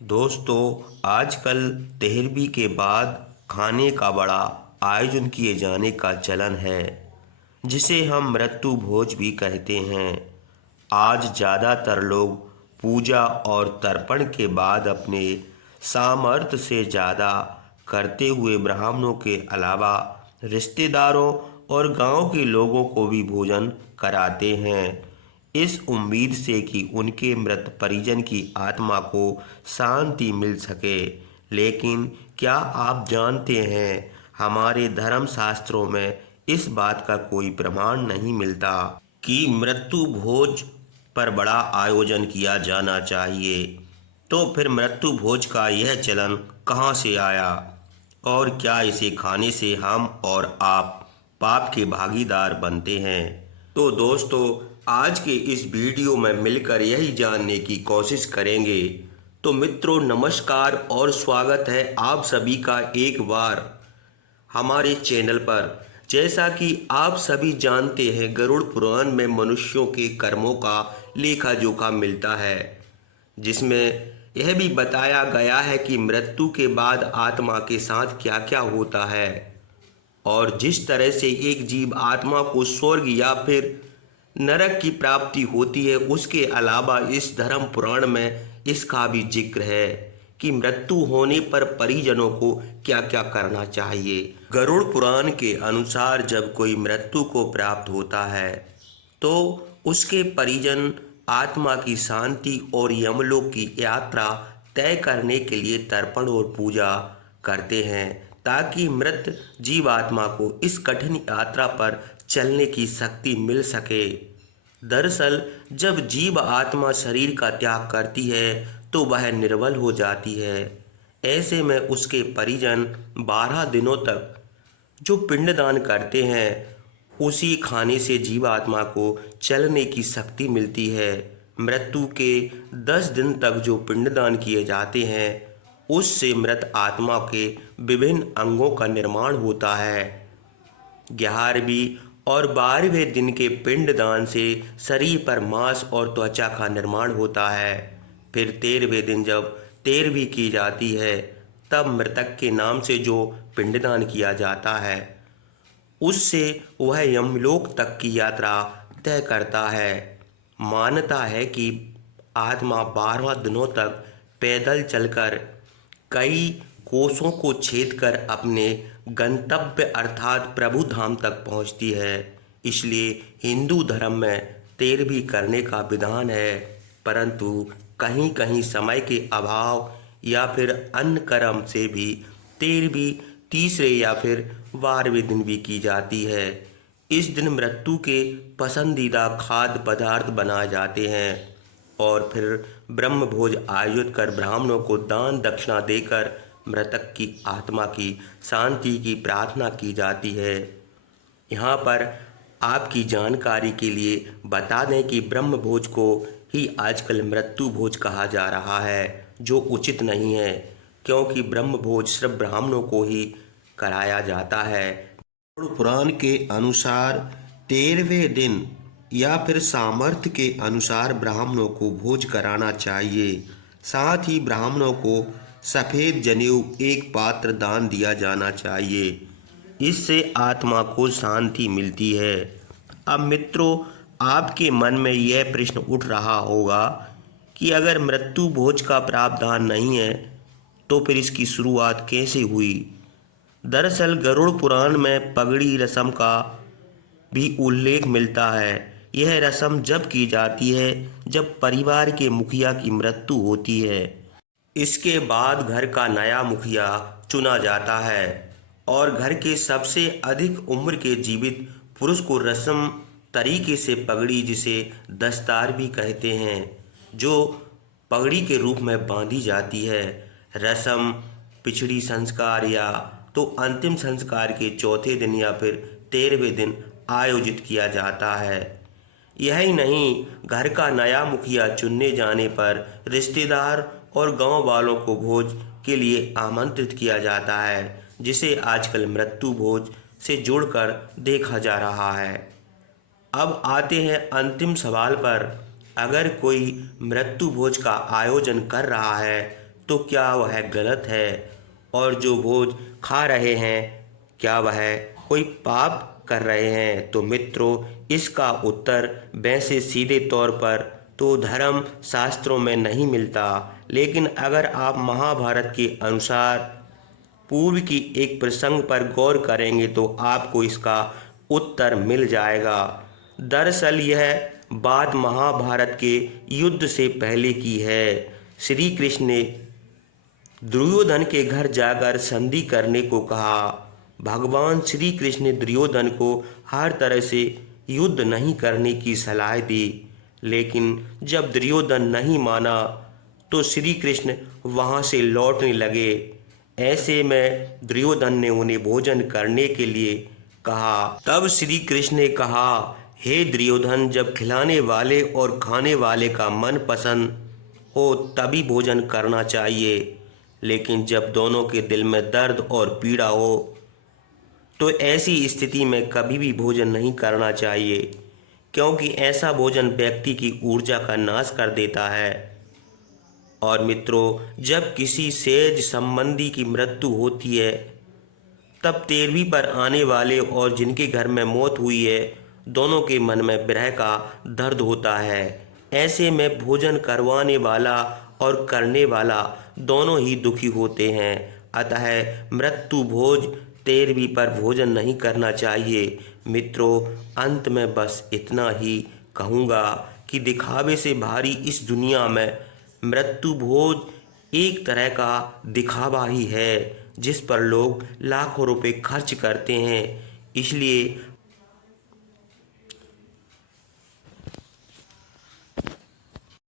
दोस्तों, आजकल तेरहवीं के बाद खाने का बड़ा आयोजन किए जाने का चलन है, जिसे हम मृत्यु भोज भी कहते हैं। आज ज़्यादातर लोग पूजा और तर्पण के बाद अपने सामर्थ्य से ज़्यादा करते हुए ब्राह्मणों के अलावा रिश्तेदारों और गांव के लोगों को भी भोजन कराते हैं, इस उम्मीद से कि उनके मृत परिजन की आत्मा को शांति मिल सके। लेकिन क्या आप जानते हैं, हमारे धर्म शास्त्रों में इस बात का कोई प्रमाण नहीं मिलता कि मृत्यु भोज पर बड़ा आयोजन किया जाना चाहिए। तो फिर मृत्यु भोज का यह चलन कहाँ से आया और क्या इसे खाने से हम और आप पाप के भागीदार बनते हैं? तो दोस्तों, आज के इस वीडियो में मिलकर यही जानने की कोशिश करेंगे। तो मित्रों, नमस्कार और स्वागत है आप सभी का एक बार हमारे चैनल पर। जैसा कि आप सभी जानते हैं, गरुड़ पुराण में मनुष्यों के कर्मों का लेखा जोखा मिलता है, जिसमें यह भी बताया गया है कि मृत्यु के बाद आत्मा के साथ क्या क्या होता है। और जिस तरह से एक जीव आत्मा को स्वर्ग या फिर नरक की प्राप्ति होती है, उसके अलावा इस धर्म पुराण में इसका भी जिक्र है कि मृत्यु होने पर परिजनों को क्या क्या करना चाहिए। गरुड़ पुराण के अनुसार जब कोई मृत्यु को प्राप्त होता है तो उसके परिजन आत्मा की शांति और यमलोक की यात्रा तय करने के लिए तर्पण और पूजा करते हैं, ताकि मृत जीवात्मा को इस कठिन यात्रा पर चलने की शक्ति मिल सके। दरअसल जब जीव आत्मा शरीर का त्याग करती है तो वह निर्बल हो जाती है। ऐसे में उसके परिजन 12 दिनों तक जो पिंडदान करते हैं, उसी खाने से जीवात्मा को चलने की शक्ति मिलती है। मृत्यु के 10 दिन तक जो पिंडदान किए जाते हैं, उससे मृत आत्मा के विभिन्न अंगों का निर्माण होता है। 11वीं और 12वें दिन के पिंडदान से शरीर पर मांस और त्वचा का निर्माण होता है। फिर 13वें दिन जब 13वीं की जाती है, तब मृतक के नाम से जो पिंडदान किया जाता है, उससे वह यमलोक तक की यात्रा तय करता है। मान्यता है कि आत्मा 12 दिनों तक पैदल चलकर कई कोसों को छेद कर अपने गंतव्य अर्थात प्रभु धाम तक पहुंचती है। इसलिए हिंदू धर्म में 13वीं करने का विधान है, परंतु कहीं कहीं समय के अभाव या फिर अन्य कर्म से भी 13वीं तीसरे या फिर 12वें दिन भी की जाती है। इस दिन मृत्यु के पसंदीदा खाद्य पदार्थ बनाए जाते हैं और फिर ब्रह्म भोज आयोजित कर ब्राह्मणों को दान दक्षिणा देकर मृतक की आत्मा की शांति की प्रार्थना की जाती है। यहाँ पर आपकी जानकारी के लिए बता दें कि ब्रह्म भोज को ही आजकल मृत्यु भोज कहा जा रहा है, जो उचित नहीं है, क्योंकि ब्रह्म भोज सिर्फ ब्राह्मणों को ही कराया जाता है। पुराण के अनुसार 13वें दिन या फिर सामर्थ्य के अनुसार ब्राह्मणों को भोज कराना चाहिए। साथ ही ब्राह्मणों को सफ़ेद जनेऊ एक पात्र दान दिया जाना चाहिए। इससे आत्मा को शांति मिलती है। अब मित्रों, आपके मन में यह प्रश्न उठ रहा होगा कि अगर मृत्यु भोज का प्रावधान नहीं है तो फिर इसकी शुरुआत कैसे हुई? दरअसल गरुड़ पुराण में पगड़ी रस्म का भी उल्लेख मिलता है। यह रस्म जब की जाती है जब परिवार के मुखिया की मृत्यु होती है। इसके बाद घर का नया मुखिया चुना जाता है और घर के सबसे अधिक उम्र के जीवित पुरुष को रस्म तरीके से पगड़ी, जिसे दस्तार भी कहते हैं, जो पगड़ी के रूप में बांधी जाती है। रस्म पिछड़ी संस्कार या तो अंतिम संस्कार के चौथे दिन या फिर 13वें दिन आयोजित किया जाता है। यही नहीं, घर का नया मुखिया चुनने जाने पर रिश्तेदार और गांव वालों को भोज के लिए आमंत्रित किया जाता है, जिसे आजकल मृत्यु भोज से जोड़कर देखा जा रहा है। अब आते हैं अंतिम सवाल पर। अगर कोई मृत्यु भोज का आयोजन कर रहा है तो क्या वह गलत है? और जो भोज खा रहे हैं, क्या वह कोई पाप कर रहे हैं? तो मित्रों, इसका उत्तर वैसे सीधे तौर पर तो धर्म शास्त्रों में नहीं मिलता, लेकिन अगर आप महाभारत के अनुसार पूर्व की एक प्रसंग पर गौर करेंगे तो आपको इसका उत्तर मिल जाएगा। दरअसल यह बात महाभारत के युद्ध से पहले की है। श्री कृष्ण ने दुर्योधन के घर जाकर संधि करने को कहा। भगवान श्री कृष्ण ने दुर्योधन को हर तरह से युद्ध नहीं करने की सलाह दी, लेकिन जब दुर्योधन नहीं माना तो श्री कृष्ण वहां से लौटने लगे। ऐसे में दुर्योधन ने उन्हें भोजन करने के लिए कहा। तब श्री कृष्ण ने कहा, हे दुर्योधन, जब खिलाने वाले और खाने वाले का मन पसंद हो तभी भोजन करना चाहिए, लेकिन जब दोनों के दिल में दर्द और पीड़ा हो तो ऐसी स्थिति में कभी भी भोजन नहीं करना चाहिए, क्योंकि ऐसा भोजन व्यक्ति की ऊर्जा का नाश कर देता है। और मित्रों, जब किसी सेज संबंधी की मृत्यु होती है तब 13वीं पर आने वाले और जिनके घर में मौत हुई है, दोनों के मन में विरह का दर्द होता है। ऐसे में भोजन करवाने वाला और करने वाला दोनों ही दुखी होते हैं। अतः मृत्यु भोज 13वीं पर भोजन नहीं करना चाहिए। मित्रों, अंत में बस इतना ही कहूँगा कि दिखावे से भारी इस दुनिया में मृत्यु भोज एक तरह का दिखावा ही है, जिस पर लोग लाखों रुपए खर्च करते हैं। इसलिए